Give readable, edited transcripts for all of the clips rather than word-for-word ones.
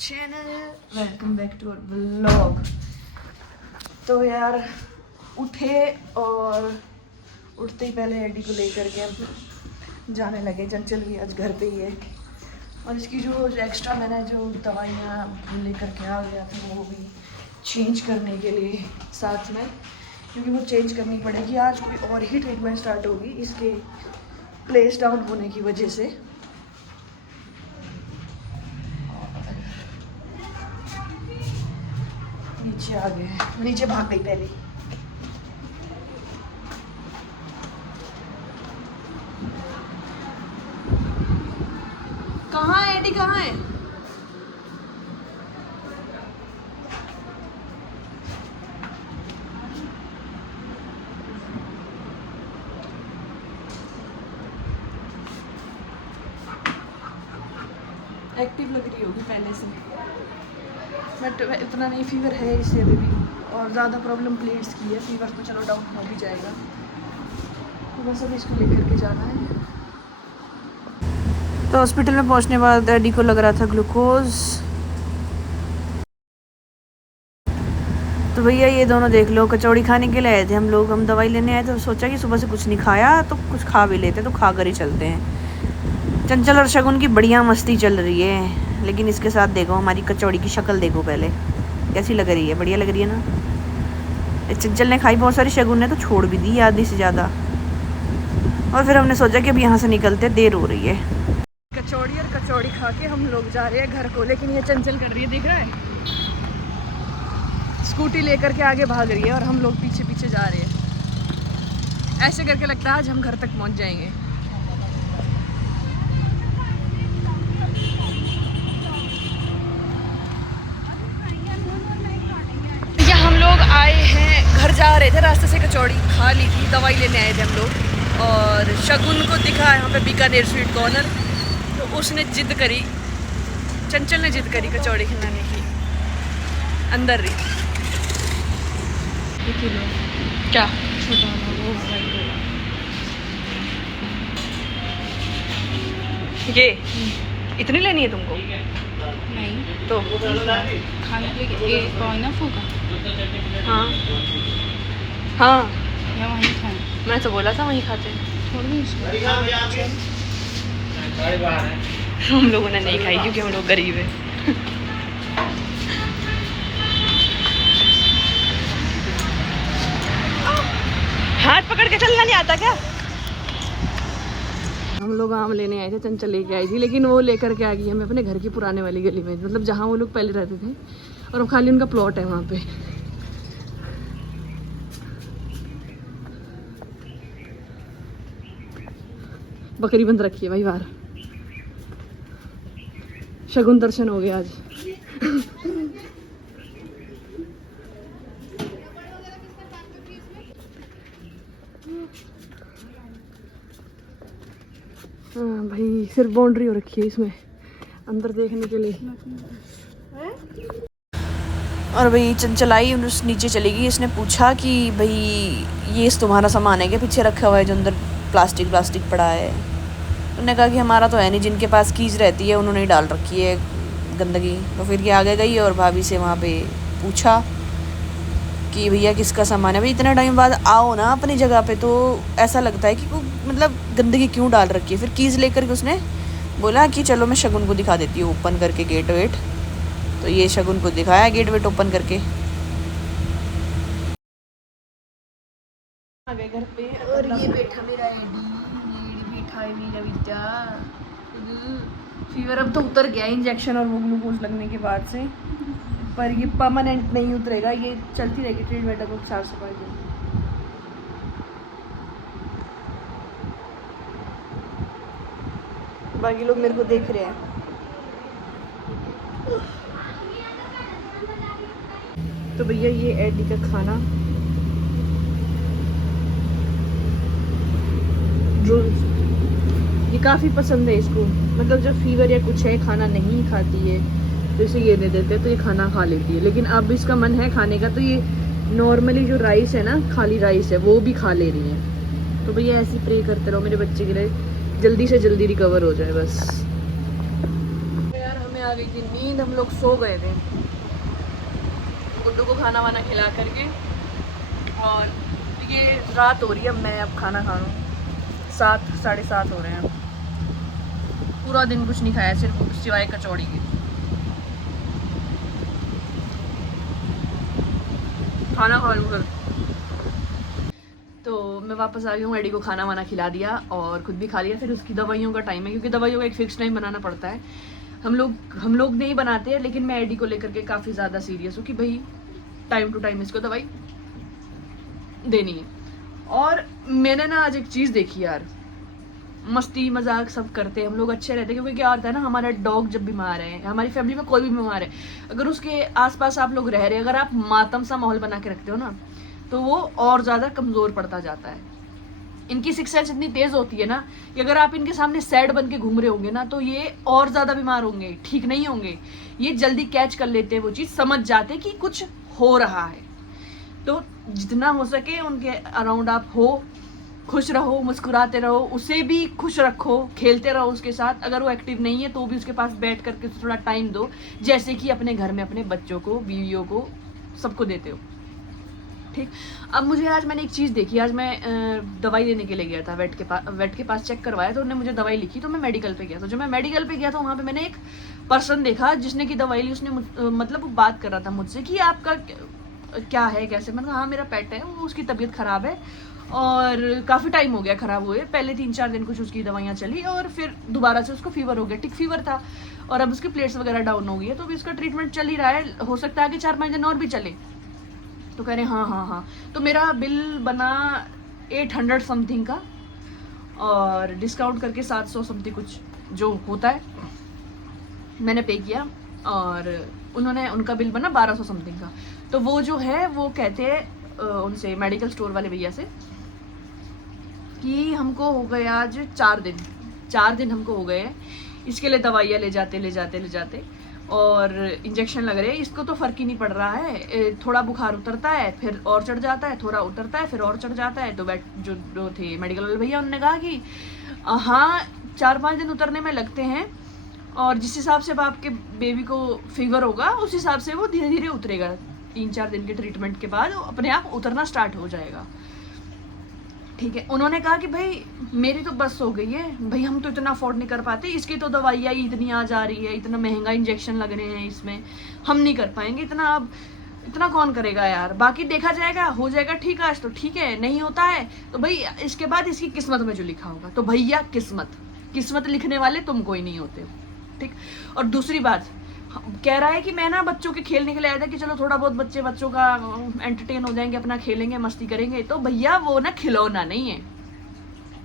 Channel, welcome back to our vlog. तो यार उठे और उठते ही पहले एडी को लेकर के हम जाने लगे। चंचल भी आज घर पे ही है और इसकी जो एक्स्ट्रा मैंने जो दवाइयाँ लेकर के आ गया था वो भी चेंज करने के लिए साथ में, क्योंकि वो चेंज करनी पड़ेगी। आज कोई और ही ट्रीटमेंट स्टार्ट होगी इसके प्लेस डाउन होने की वजह से। नीचे आ गए, नीचे भाग गई पहले। कहाँ है एडी, कहाँ है? एक्टिव लग रही होगी पहले से, बट इतना नहीं। फीवर है इसे अभी भी और ज़्यादा प्रॉब्लम प्लेट्स की है। फीवर तो चलो डाउन हो भी जाएगा, तो बस अभी इसको लेकर के जाना है। तो हॉस्पिटल में पहुंचने के बाद डैडी को लग रहा था ग्लूकोज। तो भैया ये दोनों देख लो, कचौड़ी खाने के लिए आए थे हम लोग। हम दवाई लेने आए थे, सोचा कि सुबह से कुछ नहीं खाया तो कुछ खा भी लेते, तो खा कर ही चलते हैं। चंचल और शगुन की बढ़िया मस्ती चल रही है, लेकिन इसके साथ देखो हमारी कचौड़ी की शक्ल देखो पहले कैसी लग रही है। बढ़िया लग रही है ना। चंचल ने खाई बहुत सारी, शगुन ने तो छोड़ भी दी आधी से ज़्यादा। और फिर हमने सोचा कि अब यहाँ से निकलते, देर हो रही है। कचौड़ी और कचौड़ी खा के हम लोग जा रहे हैं घर को, लेकिन ये चंचल कर रही है, दिख रहा है? स्कूटी लेकर के आगे भाग रही है और हम लोग पीछे पीछे जा रहे हैं। ऐसे करके लगता है आज हम घर तक पहुँच जाएंगे। आए हैं घर, जा रहे थे, रास्ते से कचौड़ी खा ली थी, दवाई लेने आए थे हम लोग। और शगुन को दिखा यहाँ पे बीकानेर स्वीट कॉर्नर, तो उसने जिद करी, चंचल ने जिद करी कचौड़ी खिलाने की। अंदर रही क्या छोटा ये इतनी लेनी है तुमको? नहीं तो खाने के लिए एक पाव ना फूका। हाँ हाँ, या वहीं खाएं? मैं तो बोला था वहीं खाते। छोड़ दी इसको। हम लोगों ने नहीं खाई क्योंकि हम लोग गरीब हैं। हाथ पकड़ के चलना नहीं आता क्या? हम लोग आम लेने आए थे, चंचल लेके आई थी, लेकिन वो लेकर के आ गई हमें अपने घर की पुराने वाली गली में, मतलब जहाँ वो लोग पहले रहते थे, और खाली उनका प्लॉट है वहाँ पे। बकरी बंद रखी है भाई बाहर। शगुन दर्शन हो गया आज। हाँ भाई, सिर्फ बाउंड्री हो रखी है इसमें अंदर देखने के लिए। और भाई चंचल आई, उस नीचे चली गई। इसने पूछा कि भाई ये तुम्हारा सामान है क्या पीछे रखा हुआ है जो अंदर प्लास्टिक पड़ा है? उन्होंने कहा कि हमारा तो है नहीं, जिनके पास कीज रहती है उन्होंने ही डाल रखी है गंदगी। तो फिर ये आगे गई और भाभी से वहाँ पे पूछा कि भैया किसका सामान है? भाई इतने टाइम बाद आओ ना अपनी जगह पे, तो ऐसा लगता है कि मतलब गंदगी क्यों डाल रखी है। फिर कीज़ लेकर के उसने बोला कि चलो मैं शगुन को दिखा देती हूँ ओपन करके गेट वेट। तो ये शगुन को दिखाया गेट वेट ओपन करके। आ गए घर पे और ये बैठा मेरा एडी, ये बैठा है मेरा बेटा। फीवर अब तो उतर गया इंजेक्शन और वो ग्लूकोज लगने के बाद से, पर ये परमानेंट नहीं उतरेगा, ये चलती रहेगी ट्रीटमेंट अब 4 से 5 दिन। बाकी लोग मेरे को देख रहे हैं। तो भैया ये एडी का खाना ये काफ़ी पसंद है इसको, मतलब जब फीवर या कुछ है, खाना नहीं खाती है तो इसे ये दे देते हैं तो ये खाना खा लेती है। लेकिन अब इसका मन है खाने का, तो ये नॉर्मली जो राइस है ना, खाली राइस है, वो भी खा ले रही है। तो भैया ऐसे प्रे करते रहो मेरे बच्चे के लिए, जल्दी से जल्दी रिकवर हो जाए बस। यार हमें आ गई थी नींद, हम लोग सो गए थे गुड्डू को खाना वाना खिला करके। और ये रात हो रही है, मैं अब खाना खा रहा हूँ, 7 साढ़े 7 हो रहे हैं। पूरा दिन कुछ नहीं खाया सिर्फ सिवाय कचौड़ी के। खाना खा लूँ फिर। तो मैं वापस आ गई हूँ, एडी को खाना वाना खिला दिया और खुद भी खा लिया। फिर उसकी दवाइयों का टाइम है, क्योंकि दवाइयों का एक फिक्स टाइम बनाना पड़ता है। हम लोग नहीं बनाते हैं, लेकिन मैं एडी को लेकर के काफ़ी ज़्यादा सीरियस हूँ कि भाई टाइम टू टाइम इसको दवाई देनी है। और मैंने ना आज एक चीज़ देखी यार, मस्ती मजाक सब करते हैं हम लोग, अच्छे रहते हैं। क्योंकि क्या होता है ना, हमारा डॉग जब बीमार है, हमारी फैमिली में कोई भी बीमार है, अगर उसके आसपास आप लोग रह रहे हैं, अगर आप मातम सा माहौल बना के रखते हो ना, तो वो और ज़्यादा कमज़ोर पड़ता जाता है। इनकी सिक्स सेंस इतनी तेज़ होती है ना कि अगर आप इनके सामने सैड बन के घूम रहे होंगे ना, तो ये और ज़्यादा बीमार होंगे, ठीक नहीं होंगे। ये जल्दी कैच कर लेते हैं, वो चीज़ समझ जाते कि कुछ हो रहा है। तो जितना हो सके उनके अराउंड आप हो, खुश रहो, मुस्कुराते रहो, उसे भी खुश रखो, खेलते रहो उसके साथ। अगर वो एक्टिव नहीं है तो भी उसके पास बैठ करके थोड़ा टाइम दो, जैसे कि अपने घर में अपने बच्चों को, बीवियों को, सबको देते हो। ठीक। अब मुझे आज मैंने एक चीज़ देखी। आज मैं दवाई लेने के लिए गया था, वेट के पास चेक करवाया, तो उन्होंने मुझे दवाई लिखी, तो मैं मेडिकल पे गया। तो जब मैं मेडिकल पे गया तो वहाँ पे मैंने एक पर्सन देखा जिसने की दवाई ली। उसने मतलब वो बात कर रहा था मुझसे कि आपका क्या है, कैसे। मैंने कहा हाँ मेरा पेट है, वो उसकी तबीयत ख़राब है और काफ़ी टाइम हो गया ख़राब हुए। पहले 3-4 दिन कुछ उसकी दवाइयाँ चली और फिर दोबारा से उसको फीवर हो गया, टिक फीवर था, और अब उसकी प्लेट्स वगैरह डाउन हो गई है, तो अभी उसका ट्रीटमेंट चल ही रहा है, हो सकता है कि 4-5 दिन और भी चले। तो कह रहे हाँ। तो मेरा बिल बना 800 समथिंग का, और डिस्काउंट करके 700 समथिंग कुछ जो होता है मैंने पे किया, और उनका बिल बना 1200 समथिंग का। तो वो जो है वो कहते हैं उनसे, मेडिकल स्टोर वाले भैया से, कि हमको हो गए आज 4 दिन हमको हो गए इसके लिए दवाइयाँ ले जाते और इंजेक्शन लग रहे हैं। इसको तो फ़र्क ही नहीं पड़ रहा है, थोड़ा बुखार उतरता है फिर और चढ़ जाता है, थोड़ा उतरता है फिर और चढ़ जाता है। तो जो थे मेडिकल वाले भैया, उन्होंने कहा कि हाँ 4-5 दिन उतरने में लगते हैं, और जिस हिसाब से अब आपके बेबी को फीवर होगा उस हिसाब से वो धीरे धीरे उतरेगा। 3-4 दिन के ट्रीटमेंट के बाद अपने आप उतरना स्टार्ट हो जाएगा। ठीक है। उन्होंने कहा कि भाई मेरी तो बस हो गई है भाई, हम तो इतना अफोर्ड नहीं कर पाते, इसकी तो दवाइयाँ ही इतनी आ जा रही है, इतना महंगा इंजेक्शन लग रहे हैं इसमें, हम नहीं कर पाएंगे इतना। अब इतना कौन करेगा यार, बाकी देखा जाएगा, हो जाएगा ठीक आज तो ठीक है, नहीं होता है तो भाई इसके बाद इसकी किस्मत में जो लिखा होगा। तो भैया किस्मत लिखने वाले तुम कोई नहीं होते। ठीक। और दूसरी बात, कह रहा है कि मैं ना बच्चों के खेलने के लिए आया था कि चलो थोड़ा बहुत बच्चों का एंटरटेन हो जाएंगे, अपना खेलेंगे, मस्ती करेंगे। तो भैया वो ना खिलौना नहीं है,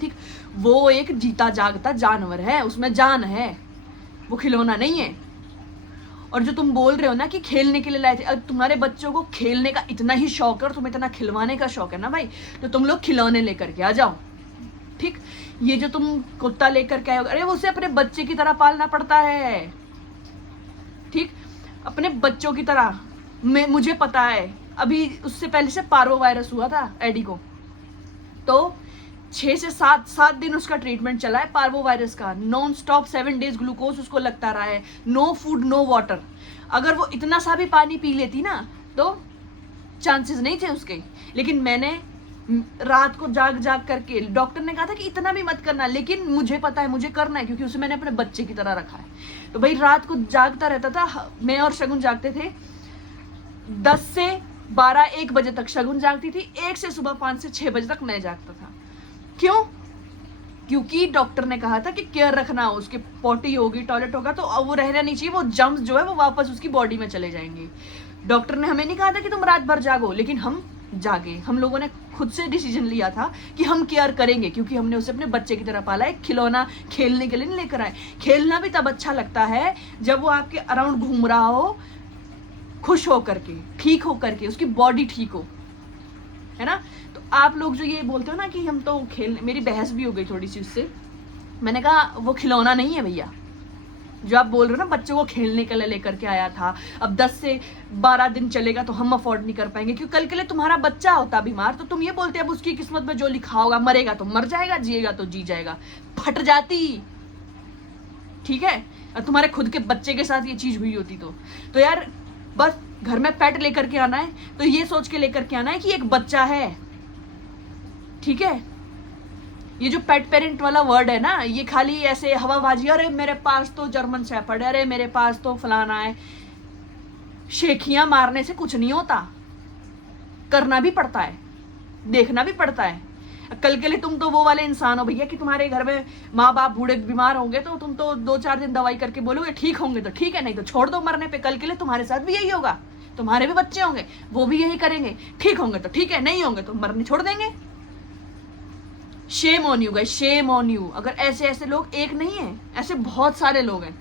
ठीक, वो एक जीता जागता जानवर है, उसमें जान है, वो खिलौना नहीं है। और जो तुम बोल रहे हो ना कि खेलने के लिए लाए थे, अगर तुम्हारे बच्चों को खेलने का इतना ही शौक है और तुम्हें इतना खिलवाने का शौक है ना भाई, तो तुम लोग खिलौने लेकर के आ जाओ। ठीक। ये जो तुम कुत्ता लेकर के आए हो, अरे उसे अपने बच्चे की तरह पालना पड़ता है। ठीक, अपने बच्चों की तरह। मुझे पता है, अभी उससे पहले से पार्वो वायरस हुआ था एडी को, तो 6 से 7 दिन उसका ट्रीटमेंट चला है पार्वो वायरस का, नॉन स्टॉप 7 डेज ग्लूकोज उसको लगता रहा है, नो फूड नो वाटर। अगर वो इतना सा भी पानी पी लेती ना तो चांसेस नहीं थे उसके। लेकिन मैंने रात को जाग करके, डॉक्टर ने कहा था कि इतना भी मत करना, लेकिन मुझे पता है मुझे करना है, क्योंकि उसे मैंने अपने बच्चे की तरह रखा है। तो भाई रात को जागता रहता था, मैं और शगुन जागते थे 10 से 12-1 बजे तक शगुन जागती थी, 1 से सुबह 5 से 6 बजे तक मैं जागता था। क्यों? क्योंकि डॉक्टर ने कहा था कि केयर रखना, उसके पॉटी होगी, टॉयलेट होगा, तो वो रहना नहीं चाहिए, वो जम्स जो है वो वापस उसकी बॉडी में चले जाएंगे। डॉक्टर ने हमें नहीं कहा था कि तुम रात भर जागो, लेकिन हम जागे। हम लोगों ने खुद से डिसीजन लिया था कि हम केयर करेंगे, क्योंकि हमने उसे अपने बच्चे की तरह पाला है। खिलौना खेलने के लिए नहीं लेकर आए। खेलना भी तब अच्छा लगता है जब वो आपके अराउंड घूम रहा हो, खुश हो करके, ठीक हो करके, उसकी बॉडी ठीक हो, है ना। तो आप लोग जो ये बोलते हो ना कि हम तो खेलने, मेरी बहस भी हो गई थोड़ी सी उससे। मैंने कहा वो खिलौना नहीं है भैया, जो आप बोल रहे हो ना बच्चों को खेलने के लिए लेकर के आया था, अब 10 से 12 दिन चलेगा तो हम अफोर्ड नहीं कर पाएंगे, क्योंकि कल के लिए तुम्हारा बच्चा होता बीमार, तो तुम ये बोलते अब उसकी किस्मत में जो लिखा होगा, मरेगा तो मर जाएगा, जिएगा तो जी जाएगा, फट जाती। ठीक है। और तुम्हारे खुद के बच्चे के साथ ये चीज हुई होती तो यार बस घर में पेट लेकर के आना है तो ये सोच के लेकर के आना है कि एक बच्चा है, ठीक है। ये जो पेट पेरेंट वाला वर्ड है ना, ये खाली ऐसे हवाबाजी, अरे मेरे पास तो जर्मन शेफर्ड है, अरे मेरे पास तो फलाना है। शेखियां मारने से कुछ नहीं होता, करना भी पड़ता है, देखना भी पड़ता है। कल के लिए तुम तो वो वाले इंसान हो भैया कि तुम्हारे घर में माँ बाप बूढ़े बीमार होंगे तो तुम तो 2-4 दिन दवाई करके बोलोगे ठीक होंगे तो ठीक है, नहीं तो छोड़ दो मरने पे। कल के लिए तुम्हारे साथ भी यही होगा, तुम्हारे भी बच्चे होंगे, वो भी यही करेंगे, ठीक होंगे तो ठीक है, नहीं होंगे तो मरने छोड़ देंगे। Shame on you guys, shame on you. अगर ऐसे ऐसे लोग एक नहीं है, ऐसे बहुत सारे लोग हैं।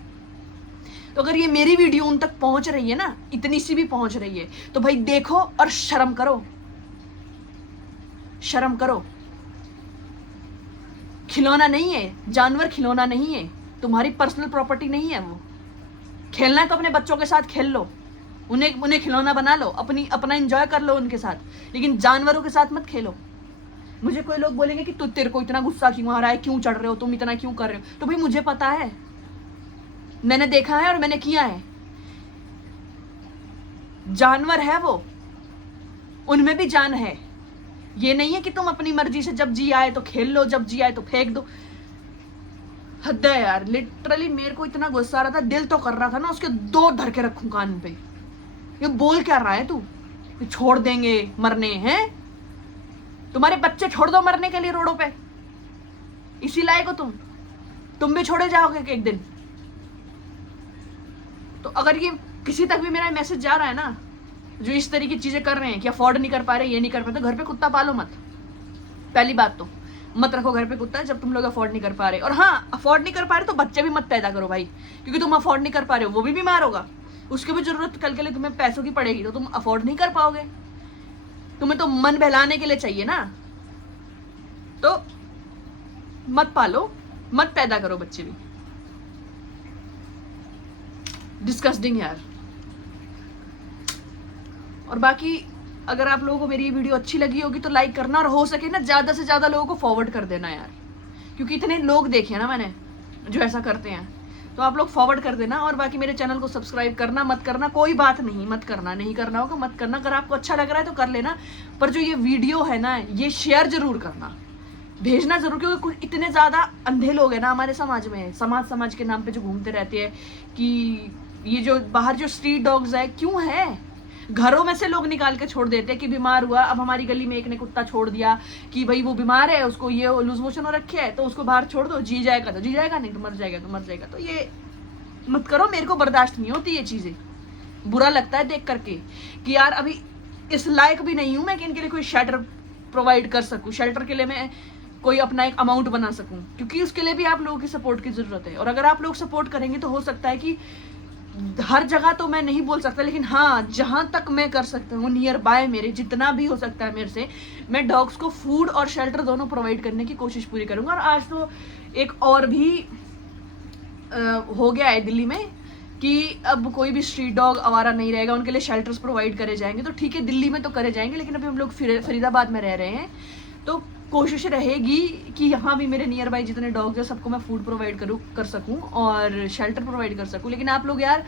तो अगर ये मेरी वीडियो उन तक पहुंच रही है ना, इतनी सी भी पहुंच रही है, तो भाई देखो और शर्म करो, शर्म करो। खिलौना नहीं है, जानवर खिलौना नहीं है, तुम्हारी पर्सनल प्रॉपर्टी नहीं है वो। खेलना है तो अपने बच्चों के साथ खेल लो, उन्हें खिलौना बना लो, अपना एंजॉय कर लो उनके साथ, लेकिन जानवरों के साथ मत खेलो। मुझे कोई लोग बोलेंगे कि तेरे को इतना गुस्सा क्यों आ रहा है, क्यों चढ़ रहे हो तुम, इतना क्यों कर रहे हो, तो भाई मुझे पता है, मैंने देखा है और मैंने किया है। जानवर है वो, उनमें भी जान है। ये नहीं है कि तुम अपनी मर्जी से जब जी आए तो खेल लो, जब जी आए तो फेंक दो। हद है यार, लिटरली मेरे को इतना गुस्सा आ रहा था, दिल तो कर रहा था ना उसके 2 धर के रखूं कान पे। ये बोल क्या रहा है तू, छोड़ देंगे मरने हैं? तुम्हारे बच्चे छोड़ दो मरने के लिए रोडों पे, इसी लायक हो तुम भी छोड़े जाओगे एक दिन। तो अगर ये किसी तक भी मेरा मैसेज जा रहा है ना, जो इस तरीके की चीजें कर रहे हैं कि अफोर्ड नहीं कर पा रहे, ये नहीं कर पाते, तो घर पे कुत्ता पालो मत। पहली बात तो मत रखो घर पे कुत्ता जब तुम लोग अफोर्ड नहीं कर पा रहे। और हाँ, अफोर्ड नहीं कर पा रहे तो बच्चे भी मत पैदा करो भाई, क्योंकि तुम अफोर्ड नहीं कर पा रहे हो, वो भी बीमार होगा, उसकी भी जरूरत कल के लिए तुम्हें पैसों की पड़ेगी, तो तुम अफोर्ड नहीं कर पाओगे। तुम्हें तो मन बहलाने के लिए चाहिए ना, तो मत पालो, मत पैदा करो बच्चे भी। डिस्कस्टिंग यार। और बाकी अगर आप लोगों को मेरी ये वीडियो अच्छी लगी होगी तो लाइक करना, और हो सके ना ज्यादा से ज्यादा लोगों को फॉरवर्ड कर देना यार, क्योंकि इतने लोग देखे ना मैंने जो ऐसा करते हैं, तो आप लोग फॉरवर्ड कर देना। और बाकी मेरे चैनल को सब्सक्राइब करना मत करना कोई बात नहीं, मत करना, नहीं करना होगा मत करना। अगर आपको अच्छा लग रहा है तो कर लेना, पर जो ये वीडियो है ना, ये शेयर जरूर करना, भेजना जरूर, क्योंकि कुछ इतने ज्यादा अंधे लोग हैं ना हमारे समाज में, समाज के नाम पे जो घूमते रहते हैं कि ये जो बाहर जो स्ट्रीट डॉग्स है, क्यों है, घरों में से लोग निकाल के छोड़ देते हैं कि बीमार हुआ। अब हमारी गली में एक ने कुत्ता छोड़ दिया कि भाई वो बीमार है, उसको ये लूज मोशन हो रखे है, तो उसको बाहर छोड़ दो, जी जाएगा तो जी जाएगा, नहीं तो मर जाएगा तो मर जाएगा। तो ये मत करो, मेरे को बर्दाश्त नहीं होती ये चीजें, बुरा लगता है देख करके कि यार अभी इस लायक भी नहीं हूं मैं कि इनके लिए कोई शेल्टर प्रोवाइड कर सकूं, शेल्टर के लिए मैं कोई अपना एक अमाउंट बना सकूं, क्योंकि उसके लिए भी आप लोगों की सपोर्ट की जरूरत है। और अगर आप लोग सपोर्ट करेंगे तो हो सकता है कि हर जगह तो मैं नहीं बोल सकता, लेकिन हाँ जहां तक मैं कर सकता हूँ नियर बाय मेरे जितना भी हो सकता है मेरे से, मैं डॉग्स को फूड और शेल्टर दोनों प्रोवाइड करने की कोशिश पूरी करूंगा। और आज तो एक और भी हो गया है दिल्ली में कि अब कोई भी स्ट्रीट डॉग आवारा नहीं रहेगा, उनके लिए शेल्टर्स प्रोवाइड करे जाएंगे। तो ठीक है, दिल्ली में तो करे जाएंगे, लेकिन अभी हम लोग फरीदाबाद में रह रहे हैं, तो कोशिश रहेगी कि यहाँ भी मेरे नियर बाई जितने डॉग्स हैं सबको मैं फूड प्रोवाइड कर सकूं और शेल्टर प्रोवाइड कर सकूं। लेकिन आप लोग यार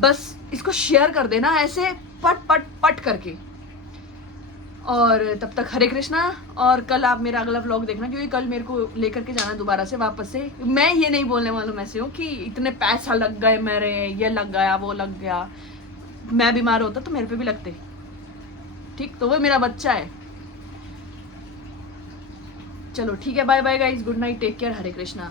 बस इसको शेयर कर देना ऐसे पट पट पट करके। और तब तक हरे कृष्णा, और कल आप मेरा अगला व्लॉग देखना, क्योंकि कल मेरे को लेकर के जाना दोबारा से वापस से। मैं ये नहीं बोलने वाला मैं से हूँ कि इतने पैसा लग गए मेरे, ये लग गया वो लग गया, मैं बीमार होता तो मेरे पे भी लगते, ठीक, तो वो मेरा बच्चा है। चलो ठीक है, bye bye guys, good night, take care, Hare Krishna.